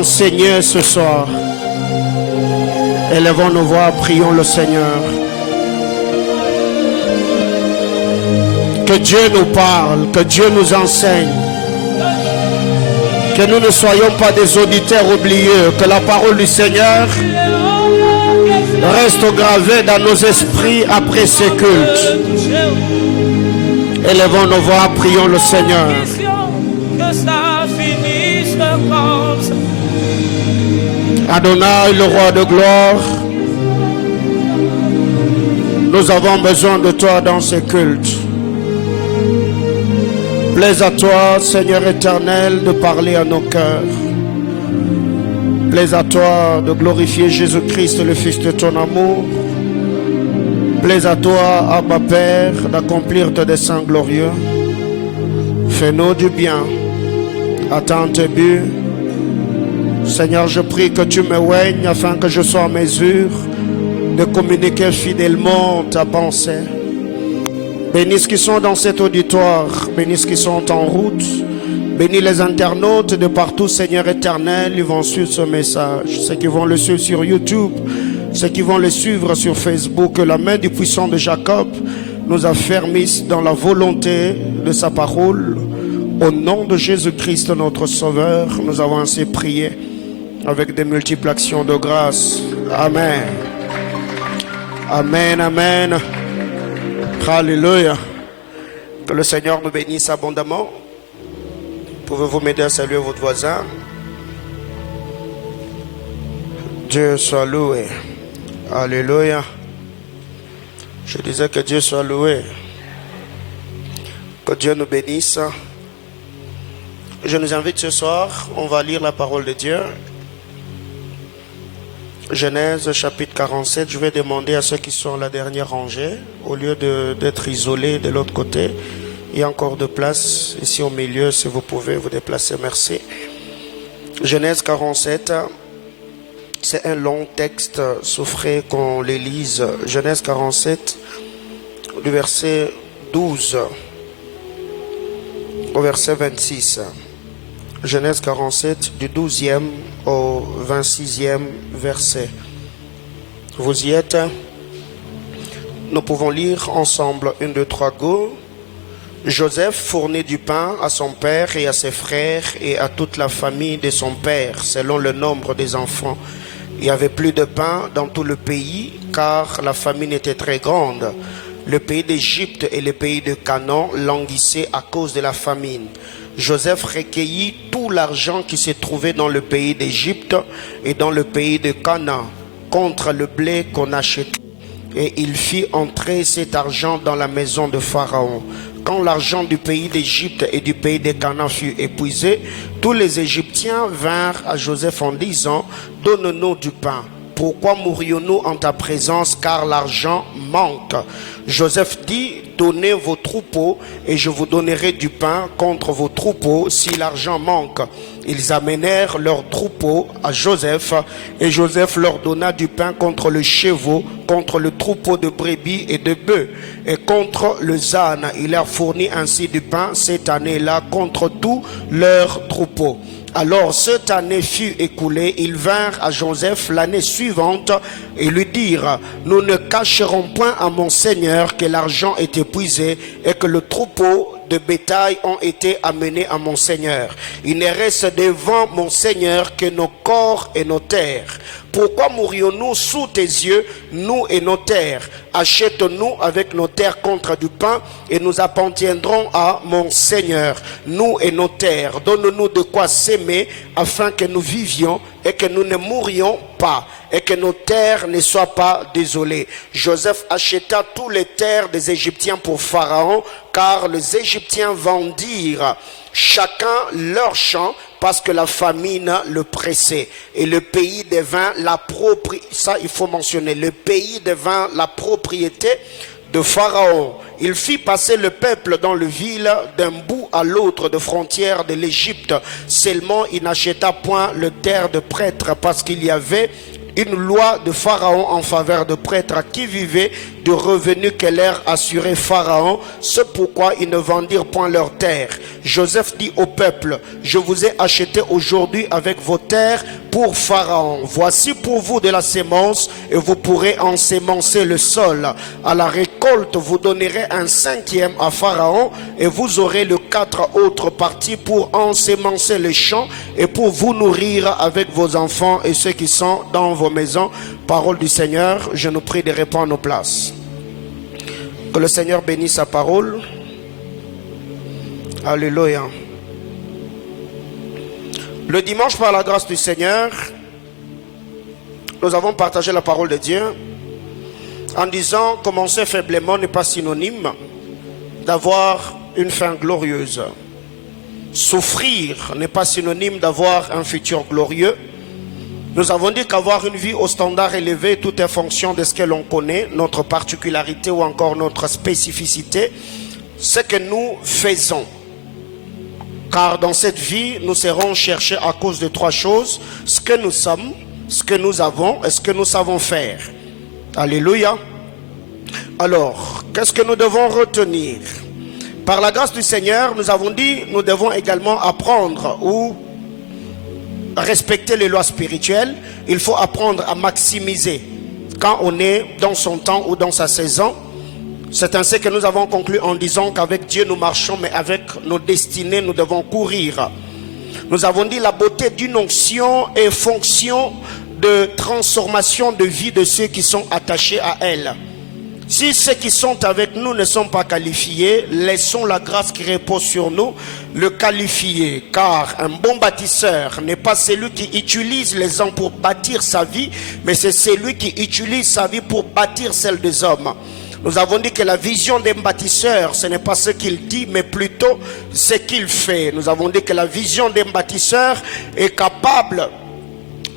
enseigner ce soir. Élevons nos voix, prions le Seigneur. Que Dieu nous parle, que Dieu nous enseigne. Que nous ne soyons pas des auditeurs oublieux. Que la parole du Seigneur reste gravée dans nos esprits après ces cultes. Élevons nos voix, prions le Seigneur. Adonai, le roi de gloire, nous avons besoin de toi dans ces cultes. Plaise à toi, Seigneur éternel, de parler à nos cœurs. Plaise à toi de glorifier Jésus-Christ, le Fils de ton amour. Plaise à toi, Abba Père, d'accomplir tes desseins glorieux. Fais-nous du bien. Attends tes buts. Seigneur, je prie que tu me oignes afin que je sois en mesure de communiquer fidèlement ta pensée. Bénis ceux qui sont dans cet auditoire, bénis ceux qui sont en route, bénis les internautes de partout, Seigneur éternel, ils vont suivre ce message. Ceux qui vont le suivre sur YouTube, ceux qui vont le suivre sur Facebook, que la main du puissant de Jacob nous affermisse dans la volonté de sa parole. Au nom de Jésus-Christ, notre Sauveur, nous avons ainsi prié avec des multiples actions de grâce. Amen. Amen, amen. Alléluia. Que le Seigneur nous bénisse abondamment. Pouvez-vous m'aider à saluer votre voisin? Dieu soit loué. Alléluia. Je disais que Dieu soit loué. Que Dieu nous bénisse. Je nous invite ce soir, on va lire la parole de Dieu. Genèse chapitre 47, je vais demander à ceux qui sont à la dernière rangée, au lieu d'être isolés de l'autre côté, il y a encore de place ici au milieu, si vous pouvez vous déplacer, merci. Genèse 47, c'est un long texte, souffrez qu'on les lise. Genèse 47, du verset 12 au verset 26. Genèse 47, du 12e au 26e verset. Vous y êtes? Nous pouvons lire ensemble 1, 2, 3, go. Joseph fournit du pain à son père et à ses frères et à toute la famille de son père, selon le nombre des enfants. Il n'y avait plus de pain dans tout le pays, car la famine était très grande. Le pays d'Égypte et le pays de Canaan languissaient à cause de la famine. Joseph recueillit tout l'argent qui se trouvait dans le pays d'Égypte et dans le pays de Canaan contre le blé qu'on achetait. Et il fit entrer cet argent dans la maison de Pharaon. Quand l'argent du pays d'Égypte et du pays de Canaan fut épuisé, tous les Égyptiens vinrent à Joseph en disant: « Donne-nous du pain. Pourquoi mourrions-nous en ta présence, car l'argent manque ?» Joseph dit: « Donnez vos troupeaux et je vous donnerai du pain contre vos troupeaux si l'argent manque. » Ils amenèrent leurs troupeaux à Joseph et Joseph leur donna du pain contre le chevaux, contre le troupeau de brebis et de bœufs et contre le zane. Il leur fournit ainsi du pain cette année-là contre tous leurs troupeaux. Alors cette année fut écoulée, ils vinrent à Joseph l'année suivante et lui dirent: « Nous ne cacherons point à mon Seigneur que l'argent est épuisé et que le troupeau de bétail ont été amenés à mon Seigneur. Il ne reste devant mon Seigneur que nos corps et nos terres. Pourquoi mourrions-nous sous tes yeux, nous et nos terres? Achète-nous avec nos terres contre du pain et nous appartiendrons à mon Seigneur, nous et nos terres. Donne-nous de quoi s'aimer afin que nous vivions et que nous ne mourions pas et que nos terres ne soient pas désolées. » Joseph acheta toutes les terres des Égyptiens pour Pharaon, car les Égyptiens vendirent chacun leur champ parce que la famine le pressait. Et le pays devint la propriété, ça il faut mentionner, le pays devint la propriété de Pharaon. Il fit passer le peuple dans le ville d'un bout à l'autre de frontières de l'Égypte. Seulement il n'acheta point le terre de prêtres parce qu'il y avait une loi de Pharaon en faveur de prêtres qui vivaient du revenu que leur assurait Pharaon. C'est pourquoi ils ne vendirent point leurs terres. Joseph dit au peuple, je vous ai acheté aujourd'hui avec vos terres pour Pharaon. Voici pour vous de la sémence et vous pourrez ensemencer le sol. À la récolte, vous donnerez un cinquième à Pharaon et vous aurez le 4 autres parties pour ensemencer les champs et pour vous nourrir avec vos enfants et ceux qui sont dans vos maisons. Parole du Seigneur, je nous prie de répondre à nos places. Que le Seigneur bénisse sa parole. Alléluia. Le dimanche, par la grâce du Seigneur, nous avons partagé la parole de Dieu en disant commencer faiblement n'est pas synonyme d'avoir une fin glorieuse. Souffrir n'est pas synonyme d'avoir un futur glorieux. Nous avons dit qu'avoir une vie au standard élevé, tout est fonction de ce que l'on connaît, notre particularité ou encore notre spécificité, ce que nous faisons. Car dans cette vie, nous serons cherchés à cause de 3 choses: ce que nous sommes, ce que nous avons et ce que nous savons faire. Alléluia. Alors, qu'est-ce que nous devons retenir? Par la grâce du Seigneur, nous avons dit, nous devons également apprendre ou respecter les lois spirituelles. Il faut apprendre à maximiser quand on est dans son temps ou dans sa saison. C'est ainsi que nous avons conclu en disant qu'avec Dieu nous marchons, mais avec nos destinées nous devons courir. Nous avons dit la beauté d'une onction est fonction de transformation de vie de ceux qui sont attachés à elle. Si ceux qui sont avec nous ne sont pas qualifiés, laissons la grâce qui repose sur nous le qualifier. Car un bon bâtisseur n'est pas celui qui utilise les hommes pour bâtir sa vie, mais c'est celui qui utilise sa vie pour bâtir celle des hommes. Nous avons dit que la vision d'un bâtisseur, ce n'est pas ce qu'il dit, mais plutôt ce qu'il fait. Nous avons dit que la vision d'un bâtisseur est capable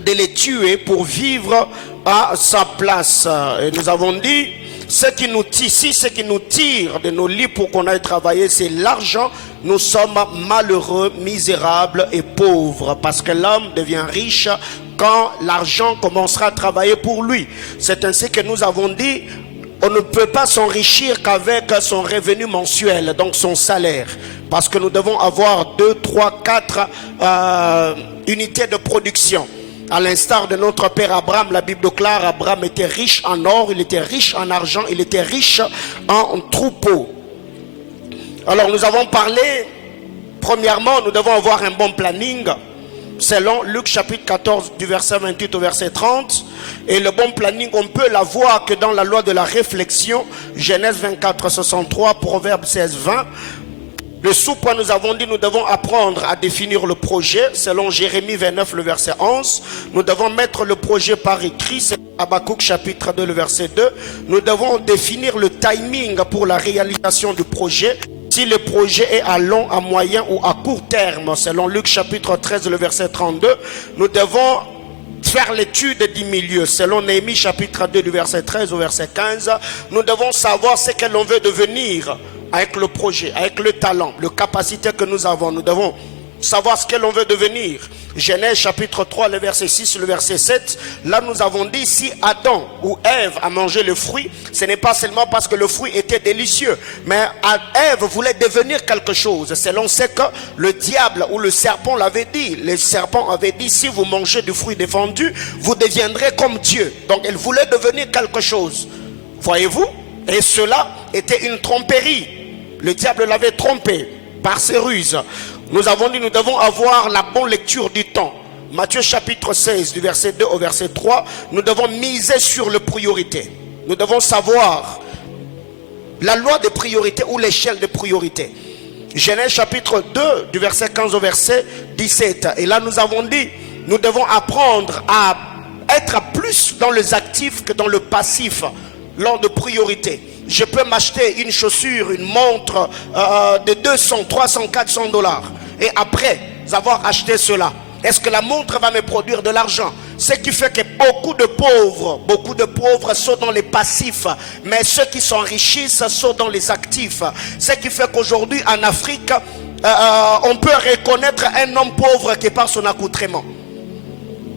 de les tuer pour vivre à sa place. Et nous avons dit, ce qui nous tire de nos lits pour qu'on aille travailler, c'est l'argent. Nous sommes malheureux, misérables et pauvres, parce que l'homme devient riche quand l'argent commencera à travailler pour lui. C'est ainsi que nous avons dit, on ne peut pas s'enrichir qu'avec son revenu mensuel, donc son salaire. Parce que nous devons avoir 2, 3, 4 unités de production. À l'instar de notre père Abraham, la Bible déclare Abraham était riche en or, il était riche en argent, il était riche en troupeaux. Alors nous avons parlé, premièrement, nous devons avoir un bon planning. Selon Luc chapitre 14 du verset 28 au verset 30. Et le bon planning, on peut l'avoir que dans la loi de la réflexion, Genèse 24, 63, Proverbe 16, 20. Le sous-point, nous avons dit, nous devons apprendre à définir le projet. Selon Jérémie 29, le verset 11. Nous devons mettre le projet par écrit. C'est Habakkuk chapitre 2, le verset 2. Nous devons définir le timing pour la réalisation du projet. Si le projet est à long, à moyen ou à court terme, selon Luc chapitre 13, le verset 32, nous devons faire l'étude des 10 milieux. Selon Néhémie chapitre 2, du verset 13 au verset 15, nous devons savoir ce que l'on veut devenir avec le projet, avec le talent, la capacité que nous avons. Nous devons savoir ce que l'on veut devenir. Genèse chapitre 3, le verset 6, le verset 7. Là, nous avons dit, si Adam ou Ève a mangé le fruit, ce n'est pas seulement parce que le fruit était délicieux, mais Ève voulait devenir quelque chose. Selon ce que le diable ou le serpent l'avait dit. Le serpent avait dit, si vous mangez du fruit défendu, vous deviendrez comme Dieu. Donc, elle voulait devenir quelque chose. Voyez-vous? Et cela était une tromperie. Le diable l'avait trompé par ses ruses. Nous avons dit, nous devons avoir la bonne lecture du temps. Matthieu chapitre 16, du verset 2 au verset 3, nous devons miser sur les priorités. Nous devons savoir la loi des priorités ou l'échelle des priorités. Genèse chapitre 2, du verset 15 au verset 17. Et là, nous avons dit, nous devons apprendre à être plus dans les actifs que dans le passif, lors de priorités. Je peux m'acheter une chaussure, une montre de 200, 300, 400 dollars. Et après avoir acheté cela, est-ce que la montre va me produire de l'argent? Ce qui fait que beaucoup de pauvres sont dans les passifs, mais ceux qui s'enrichissent sont dans les actifs. Ce qui fait qu'aujourd'hui en Afrique, on peut reconnaître un homme pauvre qui par son accoutrement.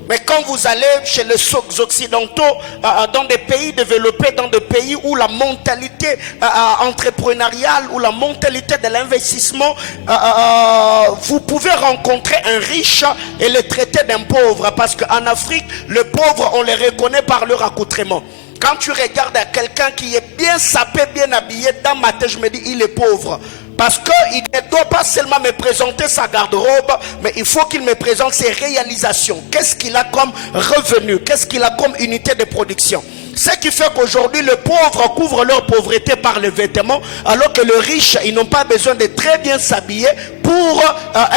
Mais quand vous allez chez les occidentaux, dans des pays développés, dans des pays où la mentalité entrepreneuriale, ou la mentalité de l'investissement, vous pouvez rencontrer un riche et le traiter d'un pauvre. Parce qu'en Afrique, les pauvres, on les reconnaît par leur accoutrement. Quand tu regardes quelqu'un qui est bien sapé, bien habillé, dans ma tête, je me dis, il est pauvre. Parce qu'il ne doit pas seulement me présenter sa garde-robe, mais il faut qu'il me présente ses réalisations. Qu'est-ce qu'il a comme revenu? Qu'est-ce qu'il a comme unité de production? Ce qui fait qu'aujourd'hui, les pauvres couvrent leur pauvreté par les vêtements, alors que les riches, ils n'ont pas besoin de très bien s'habiller pour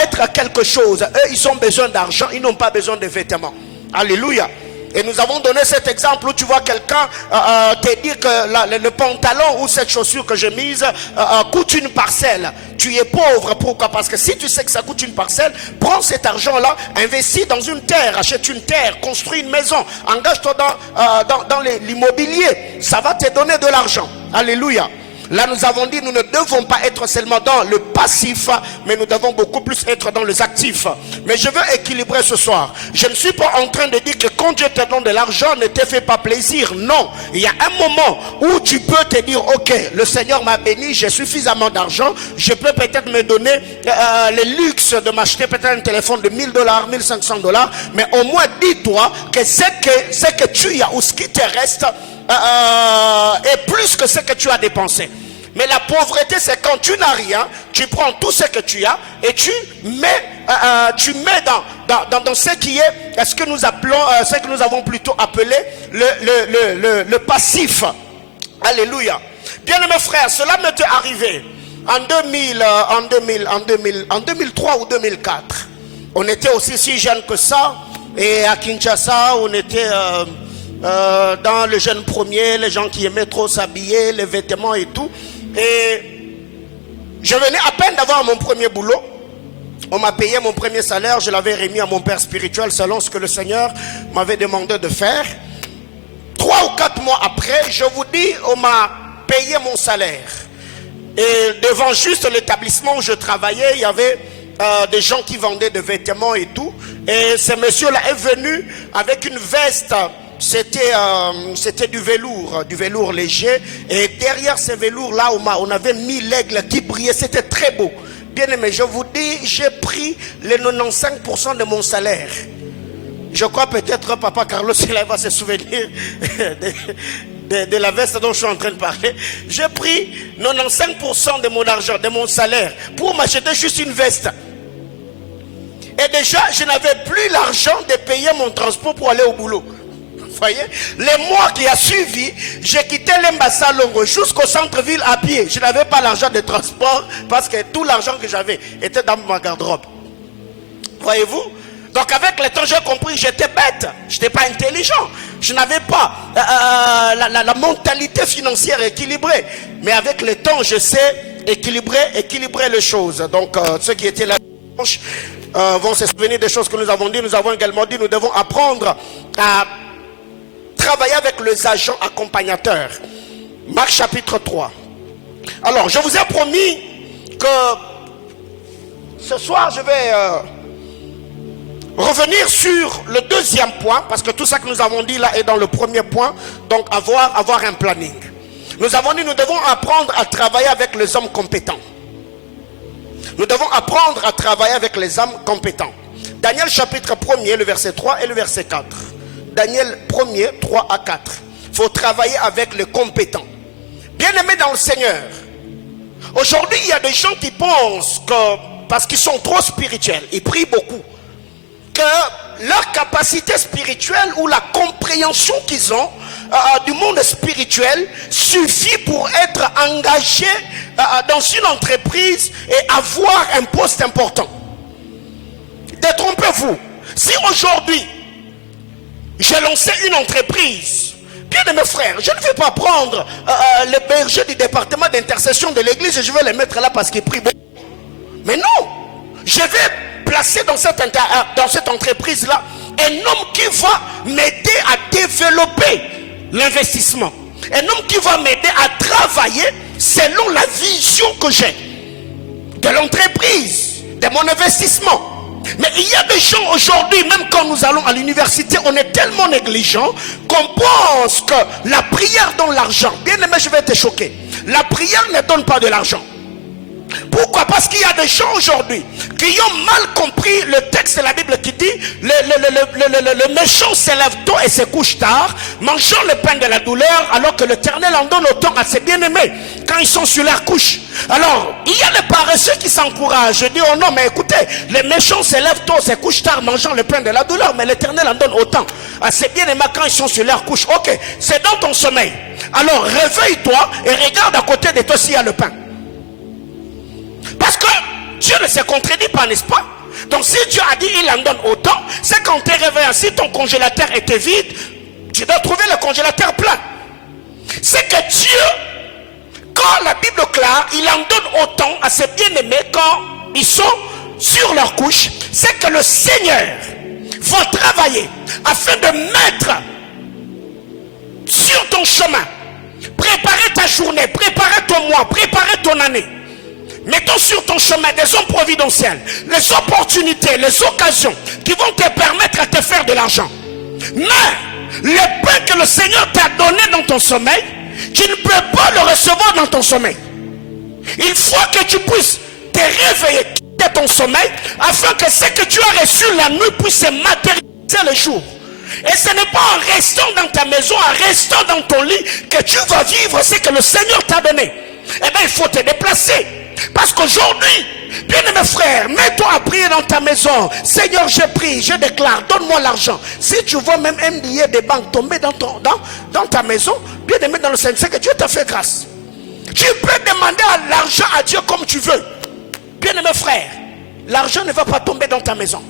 être quelque chose. Eux, ils ont besoin d'argent, ils n'ont pas besoin de vêtements. Alléluia. Et nous avons donné cet exemple où tu vois quelqu'un te dire que le pantalon ou cette chaussure que j'ai mise coûte une parcelle. Tu es pauvre. Pourquoi? Parce que si tu sais que ça coûte une parcelle, prends cet argent-là, investis dans une terre, achète une terre, construis une maison, engage-toi dans l'immobilier. Ça va te donner de l'argent. Alléluia. Là, nous avons dit, nous ne devons pas être seulement dans le passif, mais nous devons beaucoup plus être dans les actifs. Mais je veux équilibrer ce soir. Je ne suis pas en train de dire que quand Dieu te donne de l'argent, ne te fait pas plaisir. Non. Il y a un moment où tu peux te dire, ok, le Seigneur m'a béni, j'ai suffisamment d'argent, je peux peut-être me donner le luxe de m'acheter peut-être un téléphone de $1000, $1500, mais au moins dis-toi que ce que tu as ou ce qui te reste est plus que ce que tu as dépensé. Mais la pauvreté, c'est quand tu n'as rien, tu prends tout ce que tu as et tu mets dans ce qui est ce que nous appelons, ce que nous avons plutôt appelé le passif. Alléluia. Bien-aimés frères, cela m'était arrivé en 2003 ou 2004. On était aussi si jeunes que ça, et à Kinshasa, on était dans le jeune premier, les gens qui aimaient trop s'habiller, les vêtements et tout. Et je venais à peine d'avoir mon premier boulot. On m'a payé mon premier salaire, je l'avais remis à mon père spirituel selon ce que le Seigneur m'avait demandé de faire. 3 ou 4 mois après, je vous dis, on m'a payé mon salaire. Et devant juste l'établissement où je travaillais, il y avait des gens qui vendaient des vêtements et tout. Et ce monsieur-là est venu avec une veste. C'était du velours léger. Et derrière ce velours-là, on avait mis l'aigle qui brillait. C'était très beau. Bien aimé, je vous dis, j'ai pris les 95% de mon salaire. Je crois peut-être Papa Carlos, il va se souvenir de la veste dont je suis en train de parler. J'ai pris 95% de mon argent, de mon salaire, pour m'acheter juste une veste. Et déjà, je n'avais plus l'argent de payer mon transport pour aller au boulot. Voyez, les mois qui a suivi, j'ai quitté l'Embassa Longo jusqu'au centre-ville à pied. Je n'avais pas l'argent de transport parce que tout l'argent que j'avais était dans ma garde-robe. Voyez-vous? Donc avec le temps, j'ai compris que j'étais bête. Je n'étais pas intelligent. Je n'avais pas la mentalité financière équilibrée. Mais avec le temps, je sais équilibrer les choses. Donc ceux qui étaient là vont se souvenir des choses que nous avons dit. Nous avons également dit, nous devons apprendre à travailler avec les agents accompagnateurs. Marc chapitre 3. Alors, je vous ai promis que ce soir, je vais revenir sur le deuxième point, parce que tout ça que nous avons dit là est dans le premier point, donc avoir un planning. Nous avons dit, nous devons apprendre à travailler avec les hommes compétents. Nous devons apprendre à travailler avec les hommes compétents. Daniel chapitre 1er, le verset 3 et le verset 4. Daniel 1er, 3 à 4. Il faut travailler avec les compétents. Bien-aimés dans le Seigneur, aujourd'hui il y a des gens qui pensent que, parce qu'ils sont trop spirituels, ils prient beaucoup, que leur capacité spirituelle ou la compréhension qu'ils ont du monde spirituel suffit pour être engagé dans une entreprise et avoir un poste important. Détrompez-vous. Si aujourd'hui j'ai lancé une entreprise, bien de mes frères, je ne vais pas prendre les bergers du département d'intercession de l'église et je vais les mettre là parce qu'ils prient beaucoup. Mais non, je vais placer dans cette entreprise-là un homme qui va m'aider à développer l'investissement. Un homme qui va m'aider à travailler selon la vision que j'ai de l'entreprise, de mon investissement. Mais il y a des gens aujourd'hui, même quand nous allons à l'université, on est tellement négligent qu'on pense que la prière donne l'argent. Bien aimé, je vais te choquer. La prière ne donne pas de l'argent. Pourquoi? Parce qu'il y a des gens aujourd'hui qui ont mal compris le texte de la Bible qui dit le méchant se lève tôt et se couche tard, mangeant le pain de la douleur, alors que l'Éternel en donne autant à ses bien-aimés quand ils sont sur leur couche. Alors, il y a les paresseux qui s'encouragent. Je dis, oh non, mais écoutez, les méchants se lèvent tôt, se couchent tard, mangeant le pain de la douleur, mais l'Éternel en donne autant à ses bien-aimés quand ils sont sur leur couche. Ok, c'est dans ton sommeil. Alors, réveille-toi et regarde à côté de toi s'il y a le pain. Parce que Dieu ne se contredit pas, n'est-ce pas? Donc si Dieu a dit il en donne autant, c'est quand tu es réveillé, si ton congélateur était vide, tu dois trouver le congélateur plein. C'est que Dieu, quand la Bible clare, il en donne autant à ses bien-aimés quand ils sont sur leur couche. C'est que le Seigneur va travailler afin de mettre sur ton chemin, préparer ta journée, préparer ton mois, préparer ton année. Mettons sur ton chemin des hommes providentiels, les opportunités, les occasions qui vont te permettre à te faire de l'argent. Mais le pain que le Seigneur t'a donné dans ton sommeil, tu ne peux pas le recevoir dans ton sommeil. Il faut que tu puisses te réveiller, quitter ton sommeil, afin que ce que tu as reçu la nuit puisse se matérialiser le jour. Et ce n'est pas en restant dans ta maison, en restant dans ton lit, que tu vas vivre ce que le Seigneur t'a donné. Eh bien, il faut te déplacer. Parce qu'aujourd'hui, bien aimé frère, mets-toi à prier dans ta maison. Seigneur, je prie, je déclare, donne-moi l'argent. Si tu vois même un billet de banque tomber dans ta maison, bien aimé dans le Seigneur, c'est que Dieu t'a fait grâce. Tu peux demander l'argent à Dieu comme tu veux. Bien aimé frère, l'argent ne va pas tomber dans ta maison.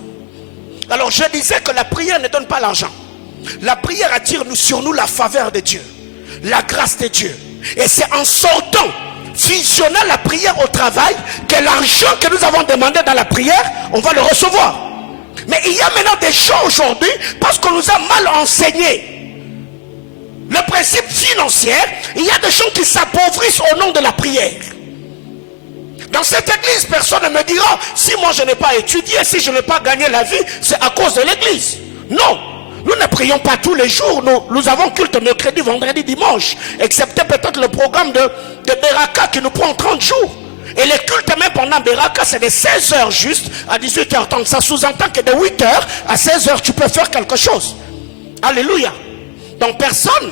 Alors je disais que la prière ne donne pas l'argent. La prière attire sur nous la faveur de Dieu, la grâce de Dieu. Et c'est en sortant, fusionnant la prière au travail, que l'argent que nous avons demandé dans la prière, on va le recevoir. Mais il y a maintenant des gens aujourd'hui, parce qu'on nous a mal enseigné le principe financier, il y a des gens qui s'appauvrissent au nom de la prière. Dans cette église, personne ne me dira, si moi je n'ai pas étudié, si je n'ai pas gagné la vie, c'est à cause de l'église. Non, nous ne prions pas tous les jours, nous avons culte mercredi, vendredi, dimanche, excepté peut-être le programme de Beraka qui nous prend 30 jours. Et les cultes même pendant Beraka, c'est de 16h juste à 18h30. Ça sous-entend que de 8h à 16h, tu peux faire quelque chose. Alléluia. Donc personne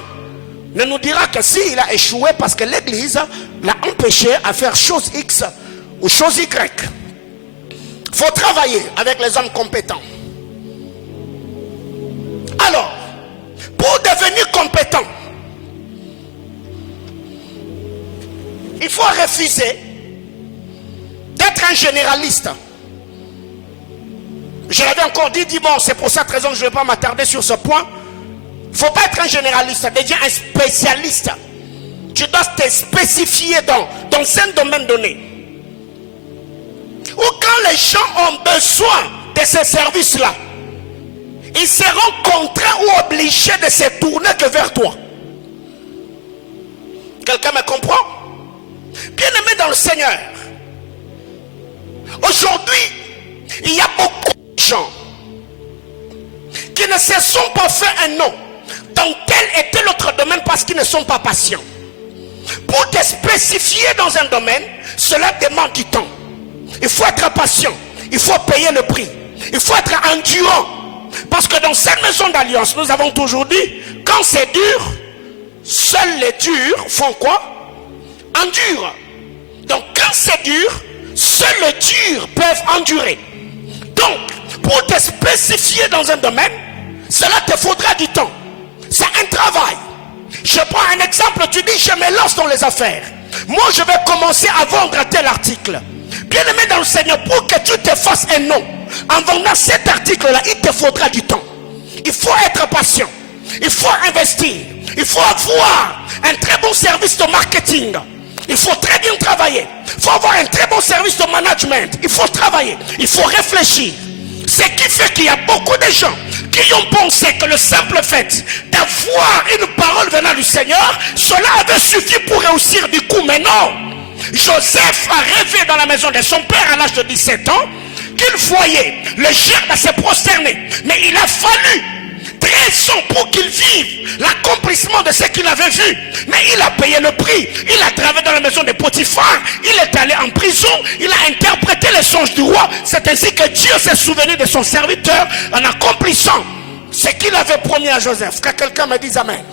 ne nous dira que s'il a échoué parce que l'église l'a empêché à faire chose X ou chose Y. Il faut travailler avec les hommes compétents. Alors, pour devenir compétent, il faut refuser d'être un généraliste. Je l'avais encore dit dimanche, c'est pour cette raison que je ne vais pas m'attarder sur ce point. Il ne faut pas être un généraliste, deviens un spécialiste. Tu dois te spécifier dans un domaine donné. Ou quand les gens ont besoin de ces services-là, ils seront contraints ou obligés de se tourner que vers toi. Quelqu'un me comprend? Bien-aimé dans le Seigneur, aujourd'hui, il y a beaucoup de gens qui ne se sont pas fait un nom dans tel et tel autre domaine parce qu'ils ne sont pas patients. Pour te spécifier dans un domaine, cela demande du temps. Il faut être patient, il faut payer le prix, il faut être endurant. Parce que dans cette maison d'alliance, nous avons toujours dit, quand c'est dur, seuls les durs font quoi? Endurent. Donc quand c'est dur, seuls les durs peuvent endurer. Donc, pour te spécifier dans un domaine, cela te faudra du temps. C'est un travail. Je prends un exemple, tu dis, je me lance dans les affaires. Moi, je vais commencer à vendre tel article. Bien-aimé dans le Seigneur, pour que tu te fasses un nom, en vendant cet article-là, il te faudra du temps. Il faut être patient. Il faut investir. Il faut avoir un très bon service de marketing. Il faut très bien travailler. Il faut avoir un très bon service de management. Il faut travailler. Il faut réfléchir. Ce qui fait qu'il y a beaucoup de gens qui ont pensé que le simple fait d'avoir une parole venant du Seigneur, cela avait suffi pour réussir du coup. Mais non. Joseph a rêvé dans la maison de son père à l'âge de 17 ans. qu'il voyait le gerbe se prosterner. Mais il a fallu 13 ans pour qu'il vive l'accomplissement de ce qu'il avait vu. Mais il a payé le prix. Il a travaillé dans la maison de Potiphar. Il est allé en prison. Il a interprété les songes du roi. C'est ainsi que Dieu s'est souvenu de son serviteur en accomplissant ce qu'il avait promis à Joseph. Que quelqu'un me dise amen.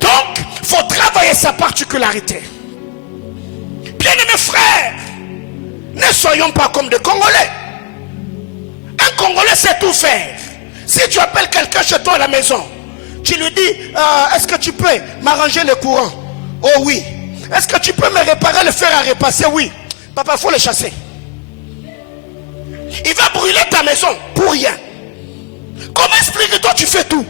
Donc, il faut travailler sa particularité. Bien-aimés frères, ne soyons pas comme des Congolais. Un Congolais sait tout faire. Si tu appelles quelqu'un chez toi à la maison, tu lui dis, est-ce que tu peux m'arranger le courant? Oh oui. Est-ce que tu peux me réparer le fer à repasser? Oui. Papa, il faut le chasser. Il va brûler ta maison pour rien. Comment expliquer que toi tu fais tout?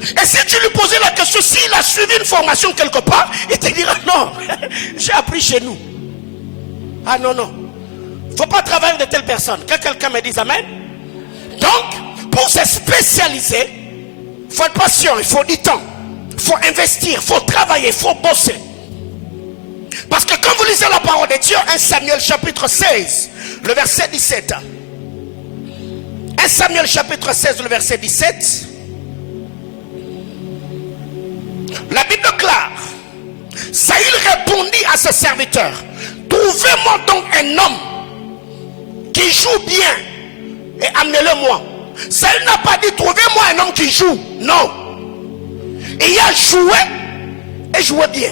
Et si tu lui posais la question, s'il a suivi une formation quelque part, il te dira non, j'ai appris chez nous. Ah non, non. Il ne faut pas travailler avec de telles personnes. Que quelqu'un me dise amen. Donc, pour se spécialiser, il faut être patient, il faut du temps, il faut investir, il faut travailler, il faut bosser. Parce que quand vous lisez la parole de Dieu, 1 Samuel chapitre 16, le verset 17. 1 Samuel chapitre 16, le verset 17. La Bible déclare, Saül répondit à ses serviteurs, trouvez-moi donc un homme qui joue bien et amenez-le-moi. Saül n'a pas dit trouvez-moi un homme qui joue. Non. Il a joué et joué bien.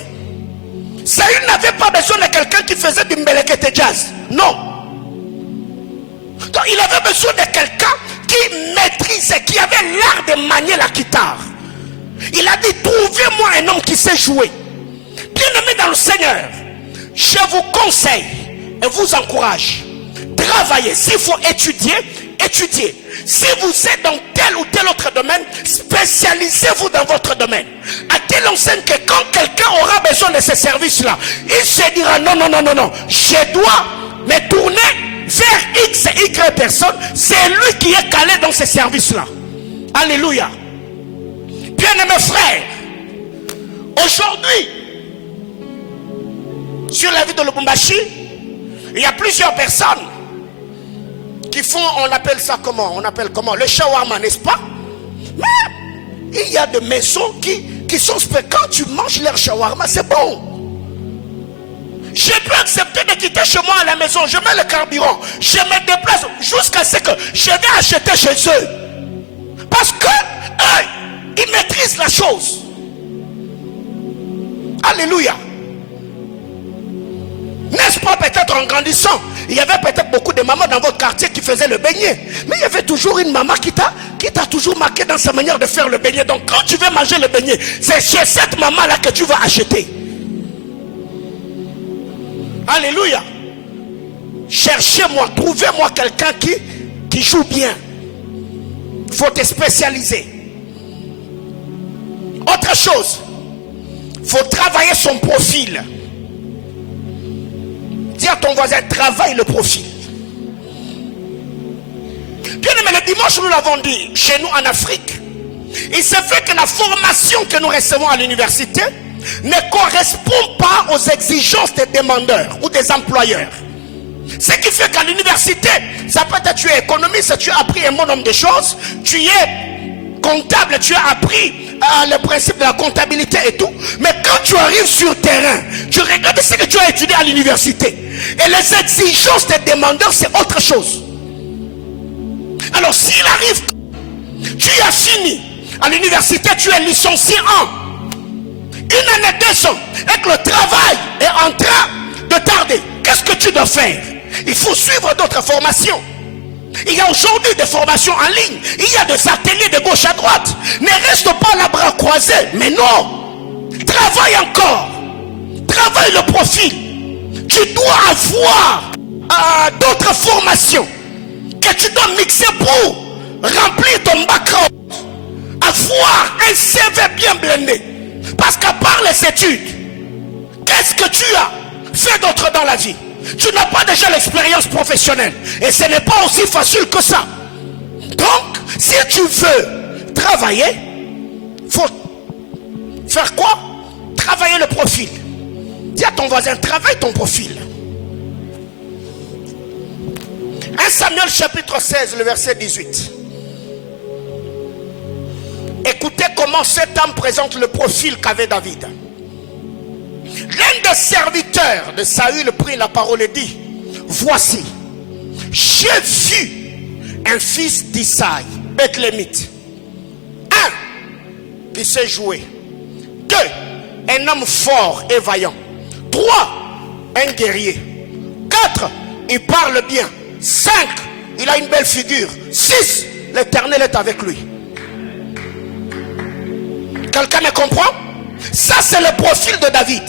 Saül n'avait pas besoin de quelqu'un qui faisait du mbelekete jazz. Non. Donc il avait besoin de quelqu'un qui maîtrisait, qui avait l'art de manier la guitare. Il a dit trouvez-moi un homme qui sait jouer. Bien-aimé dans le Seigneur, je vous conseille et vous encourage. Travaillez. S'il faut étudier, étudiez. Si vous êtes dans tel ou tel autre domaine, spécialisez-vous dans votre domaine. À telle enseigne que quand quelqu'un aura besoin de ces services-là, il se dira non, non, non, non, non. Je dois me tourner vers X et Y personne. C'est lui qui est calé dans ces services-là. Alléluia. Bien-aimés frères, aujourd'hui, sur la ville de Lubumbashi, il y a plusieurs personnes qui font, on appelle ça comment? On appelle comment? Le shawarma, n'est-ce pas? Mais il y a des maisons qui sont quand tu manges leur shawarma, c'est bon. Je peux accepter de quitter chez moi à la maison, je mets le carburant, je me déplace jusqu'à ce que je vais acheter chez eux. Parce que ils maîtrisent la chose. Alléluia. N'est-ce pas, peut-être en grandissant, il y avait peut-être beaucoup de mamans dans votre quartier qui faisaient le beignet. Mais il y avait toujours une maman qui t'a toujours marqué dans sa manière de faire le beignet. Donc quand tu veux manger le beignet, c'est chez cette maman-là que tu vas acheter. Alléluia. Cherchez-moi, trouvez-moi quelqu'un qui joue bien. Il faut te spécialiser. Autre chose, il faut travailler son profil. Dis à ton voisin, travaille le profil. Bien aimé, le dimanche, nous l'avons dit, chez nous en Afrique, il se fait que la formation que nous recevons à l'université ne correspond pas aux exigences des demandeurs ou des employeurs. Ce qui fait qu'à l'université, ça peut être tu es économiste, tu as appris un bon nombre de choses, tu es comptable, tu as appris le principe de la comptabilité et tout, mais quand tu arrives sur le terrain, tu regardes ce que tu as étudié à l'université et les exigences des demandeurs, c'est autre chose. Alors s'il arrive, tu as fini à l'université, tu es licencié en 1 année, 2 ans, et que le travail est en train de tarder, qu'est-ce que tu dois faire? Il faut suivre d'autres formations. Il y a aujourd'hui des formations en ligne. Il y a des ateliers de gauche à droite. Ne reste pas là bras croisés. Mais non. Travaille encore. Travaille le profil. Tu dois avoir d'autres formations que tu dois mixer pour remplir ton background. Avoir un CV bien blindé. Parce qu'à part les études, qu'est-ce que tu as fait d'autre dans la vie? Tu n'as pas déjà l'expérience professionnelle. Et ce n'est pas aussi facile que ça. Donc, si tu veux travailler, il faut faire quoi? Travailler le profil. Dis à ton voisin, travaille ton profil. Samuel chapitre 16, le verset 18. Écoutez comment cet homme présente le profil qu'avait David. L'un des serviteurs de Saül prit la parole et dit: voici, j'ai vu un fils d'Isaï, Bethlémite. 1, qui sait jouer. 2, un homme fort et vaillant. 3, un guerrier. 4, il parle bien. 5, il a une belle figure. 6, l'Éternel est avec lui. Quelqu'un me comprend? Ça, c'est le profil de David.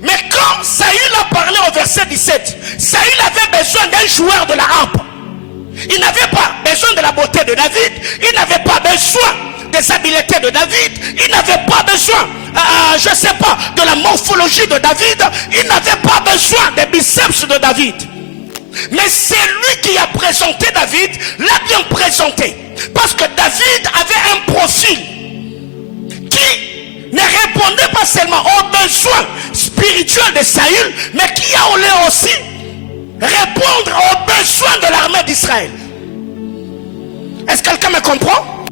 Mais quand Saül a parlé au verset 17, Saül avait besoin d'un joueur de la harpe. Il n'avait pas besoin de la beauté de David. Il n'avait pas besoin des habiletés de David. Il n'avait pas besoin, je ne sais pas, de la morphologie de David. Il n'avait pas besoin des biceps de David. Mais c'est lui qui a présenté David, l'a bien présenté. Parce que David avait un profil qui ne répondait pas seulement aux besoins spirituels de Saül, mais qui allait aussi répondre aux besoins de l'armée d'Israël. Est-ce que quelqu'un me comprend?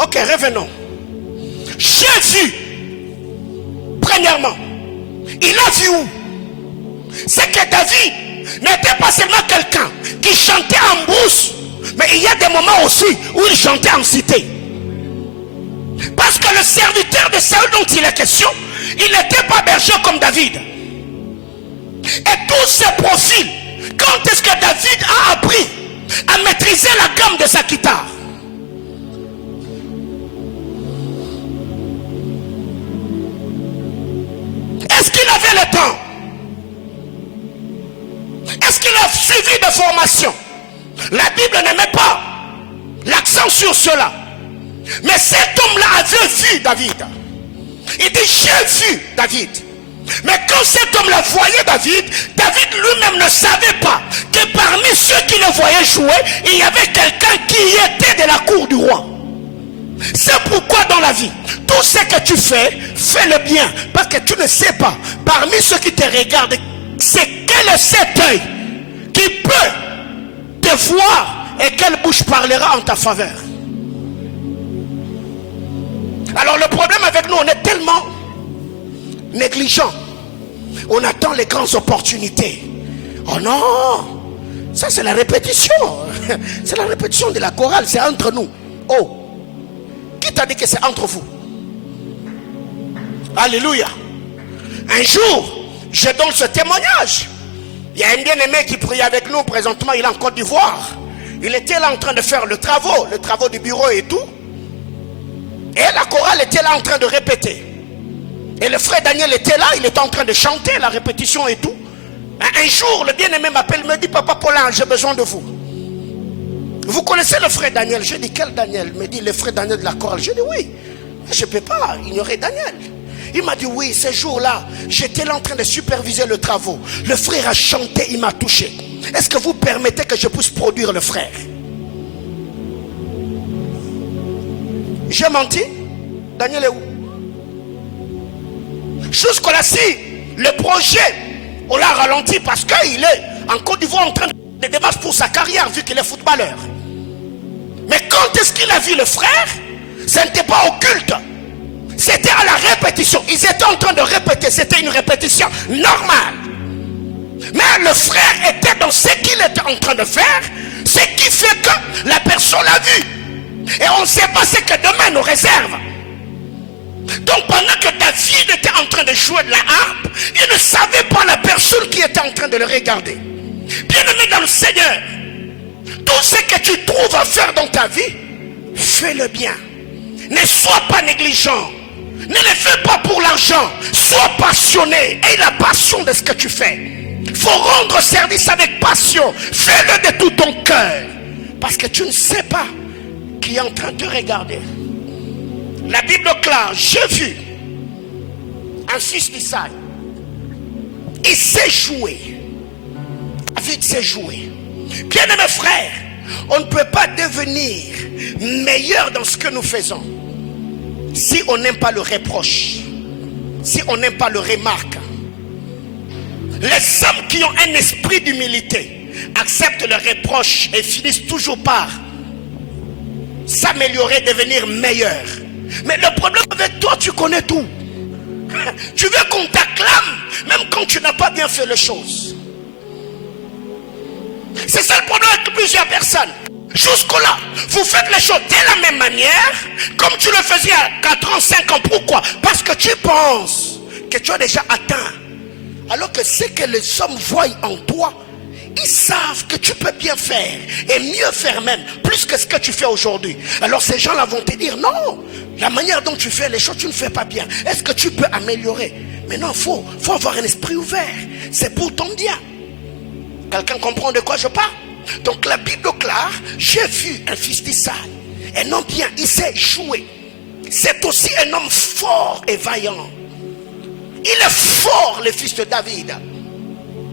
Ok, revenons. J'ai vu, premièrement, il a vu où? C'est que David n'était pas seulement quelqu'un qui chantait en brousse, mais il y a des moments aussi où il chantait en cité. Parce que le serviteur de Saül dont il est question, il n'était pas berger comme David. Et tous ces profils, quand est-ce que David a appris à maîtriser la gamme de sa guitare? Est-ce qu'il avait le temps? Est-ce qu'il a suivi de formation? La Bible ne met pas l'accent sur cela. Mais cet homme-là avait vu David. Il dit: j'ai vu David. Mais quand cet homme-là voyait David, David lui-même ne savait pas que parmi ceux qui le voyaient jouer, il y avait quelqu'un qui était de la cour du roi. C'est pourquoi dans la vie, tout ce que tu fais, fais-le bien. Parce que tu ne sais pas, parmi ceux qui te regardent, c'est quel est cet œil qui peut te voir et quelle bouche parlera en ta faveur. Alors le problème avec nous, on est tellement négligent. On attend les grandes opportunités. Oh non, ça c'est la répétition. C'est la répétition de la chorale, c'est entre nous. Oh, qui t'a dit que c'est entre vous? Alléluia. Un jour, je donne ce témoignage. Il y a un bien-aimé qui prie avec nous. Présentement, il est en Côte d'Ivoire. Il était là en train de faire le travaux du bureau et tout. Et la chorale était là en train de répéter. Et le frère Daniel était là, il était en train de chanter la répétition et tout. Un jour, le bien-aimé m'appelle, me dit: papa Paulin, j'ai besoin de vous. Vous connaissez le frère Daniel? Je dis: quel Daniel? Il me dit: le frère Daniel de la chorale. Je dis: oui. Je ne peux pas ignorer Daniel. Il m'a dit: oui, ce jour-là, j'étais là en train de superviser le travaux. Le frère a chanté, il m'a touché. Est-ce que vous permettez que je puisse produire le frère? J'ai menti? Daniel est où? Jusque-là, si le projet, on l'a ralenti parce qu'il est en Côte d'Ivoire en train de démarcher pour sa carrière, vu qu'il est footballeur. Mais quand est-ce qu'il a vu le frère? Ce n'était pas au culte. C'était à la répétition. Ils étaient en train de répéter. C'était une répétition normale. Mais le frère était dans ce qu'il était en train de faire. Ce qui fait que la personne l'a vu. Et on ne sait pas ce que demain nous réserve. Donc pendant que David était en train de jouer de la harpe, il ne savait pas la personne qui était en train de le regarder. Bien-aimé dans le Seigneur, tout ce que tu trouves à faire dans ta vie, fais-le bien. Ne sois pas négligent. Ne le fais pas pour l'argent. Sois passionné. Aie la passion de ce que tu fais. Il faut rendre service avec passion. Fais-le de tout ton cœur. Parce que tu ne sais pas qui est en train de te regarder. La Bible clare: j'ai vu un fils d'Isaïe. Il sait jouer. David sait jouer. Bien-aimés frères, on ne peut pas devenir meilleur dans ce que nous faisons si on n'aime pas le reproche, si on n'aime pas le remarque. Les hommes qui ont un esprit d'humilité acceptent le reproche et finissent toujours par s'améliorer, devenir meilleurs. Mais le problème avec toi, tu connais tout. Tu veux qu'on t'acclame même quand tu n'as pas bien fait les choses. C'est ça le problème avec plusieurs personnes. Jusque-là, vous faites les choses de la même manière, comme tu le faisais à 4 ans, 5 ans. Pourquoi? Parce que tu penses que tu as déjà atteint. Alors que ce que les hommes voient en toi, ils savent que tu peux bien faire et mieux faire même, plus que ce que tu fais aujourd'hui. Alors ces gens-là vont te dire, non, la manière dont tu fais les choses, tu ne fais pas bien. Est-ce que tu peux améliorer? Mais non, faut avoir un esprit ouvert. C'est pour ton bien. Quelqu'un comprend de quoi je parle? Donc la Bible déclare, j'ai vu un fils d'Isaïe, un homme bien, il sait jouer. C'est aussi un homme fort et vaillant. Il est fort, le fils de David.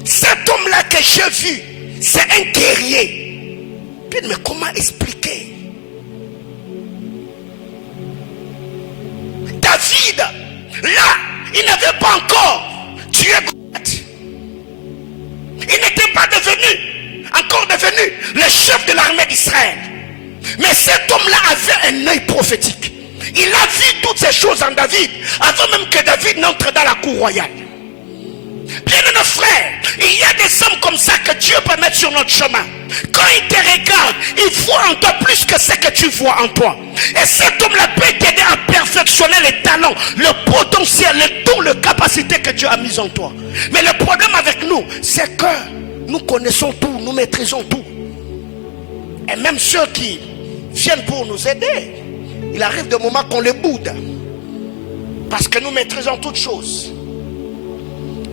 Cet homme-là que j'ai vu, c'est un guerrier. Puis, mais comment expliquer? David, là, il n'avait pas encore tué Goliath. Il n'était pas encore devenu le chef de l'armée d'Israël. Mais cet homme-là avait un œil prophétique. Il a vu toutes ces choses en David, avant même que David n'entre dans la cour royale. Bien nos frères, il y a des hommes comme ça que Dieu peut mettre sur notre chemin. Quand il te regarde, il voit en toi plus que ce que tu vois en toi. Et cet homme-là peut t'aider à perfectionner les talents, le potentiel, les dons, les capacités que Dieu a mis en toi. Mais le problème avec nous, c'est que nous connaissons tout, nous maîtrisons tout. Et même ceux qui viennent pour nous aider, il arrive des moments qu'on les boude. Parce que nous maîtrisons toutes choses.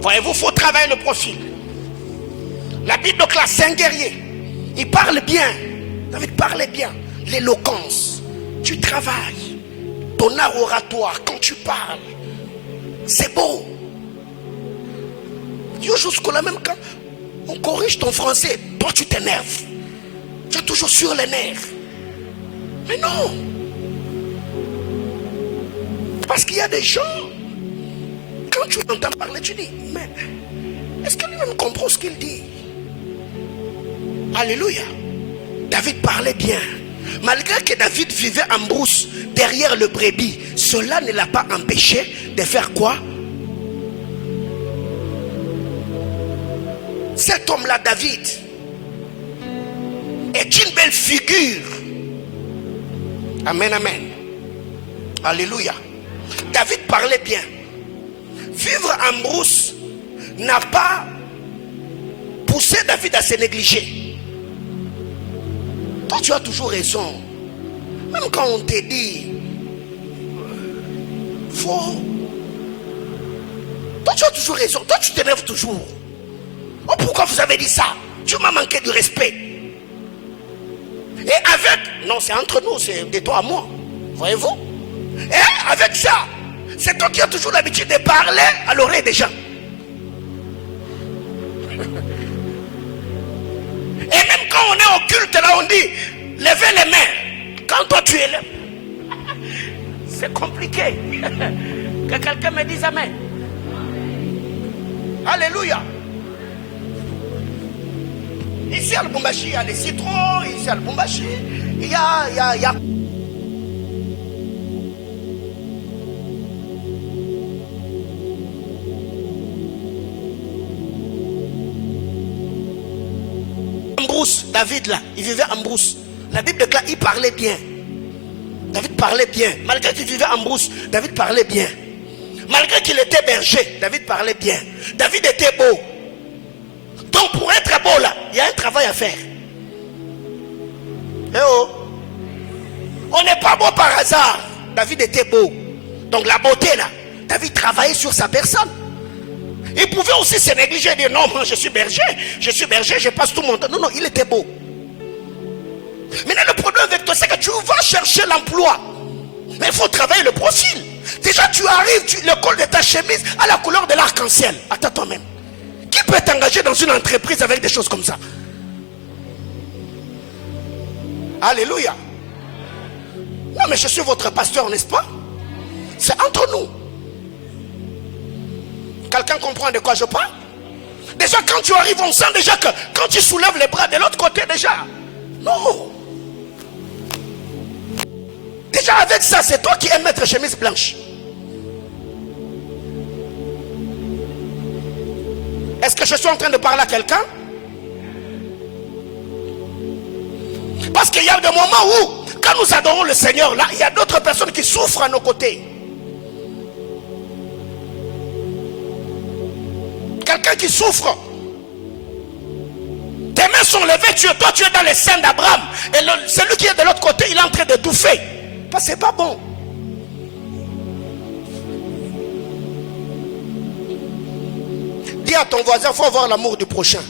Voyez-vous, il faut travailler le profil. La Bible déclare, c'est un guerrier. Il parle bien. David parlait bien. L'éloquence. Tu travailles. Ton art oratoire, quand tu parles, c'est beau. Jusqu'au-là, même quand on corrige ton français, toi tu t'énerves. Tu es toujours sur les nerfs. Mais non. Parce qu'il y a des gens, quand tu entends parler, tu dis, mais est-ce que lui-même comprend ce qu'il dit? Alléluia. David parlait bien. Malgré que David vivait en brousse derrière le brebis, cela ne l'a pas empêché de faire quoi? Cet homme-là, David, est une belle figure. Amen, amen. Alléluia. David parlait bien. Vivre en brousse n'a pas poussé David à se négliger. Toi, tu as toujours raison. Même quand on te dit faux, toi, tu as toujours raison. Toi, tu t'énerves toujours. Oh, pourquoi vous avez dit ça? Tu m'as manqué de respect. Et avec... Non, c'est entre nous, c'est de toi à moi. Voyez-vous? Et avec ça, c'est toi qui as toujours l'habitude de parler à l'oreille des gens. Et même quand on est au culte, là, on dit, levez les mains. Quand toi tu es là, c'est compliqué. Que quelqu'un me dise amen. Alléluia. Ici à Lubumbashi, il y a les citrons. Ici à Lubumbashi, il y a... En brousse, David là, il vivait en brousse. La Bible déclare, il parlait bien. David parlait bien. Malgré qu'il vivait en brousse, David parlait bien. Malgré qu'il était berger, David parlait bien. David était beau. Donc pour être beau là, il y a un travail à faire. Eh oh. On n'est pas beau par hasard. David était beau. Donc la beauté là, David travaillait sur sa personne. Il pouvait aussi se négliger et dire non, moi je suis berger, je passe tout mon temps. Non, non, il était beau. Maintenant le problème avec toi, c'est que tu vas chercher l'emploi. Mais il faut travailler le profil. Déjà tu arrives, le col de ta chemise à la couleur de l'arc-en-ciel. Attends toi-même. Qui peut t'engager dans une entreprise avec des choses comme ça? Alléluia. Non mais je suis votre pasteur, n'est-ce pas? C'est entre nous. Quelqu'un comprend de quoi je parle? Déjà, quand tu arrives, on sent déjà que quand tu soulèves les bras de l'autre côté, déjà. Non. Déjà, avec ça, c'est toi qui aimes mettre chemise blanche. Est-ce que je suis en train de parler à quelqu'un? Parce qu'il y a des moments où, quand nous adorons le Seigneur, là, il y a d'autres personnes qui souffrent à nos côtés. Quelqu'un qui souffre. Tes mains sont levées, toi tu es dans les seins d'Abraham. Et celui qui est de l'autre côté, il est en train de d'étouffer. Parce que c'est pas bon. Dis à ton voisin, il faut avoir l'amour du prochain.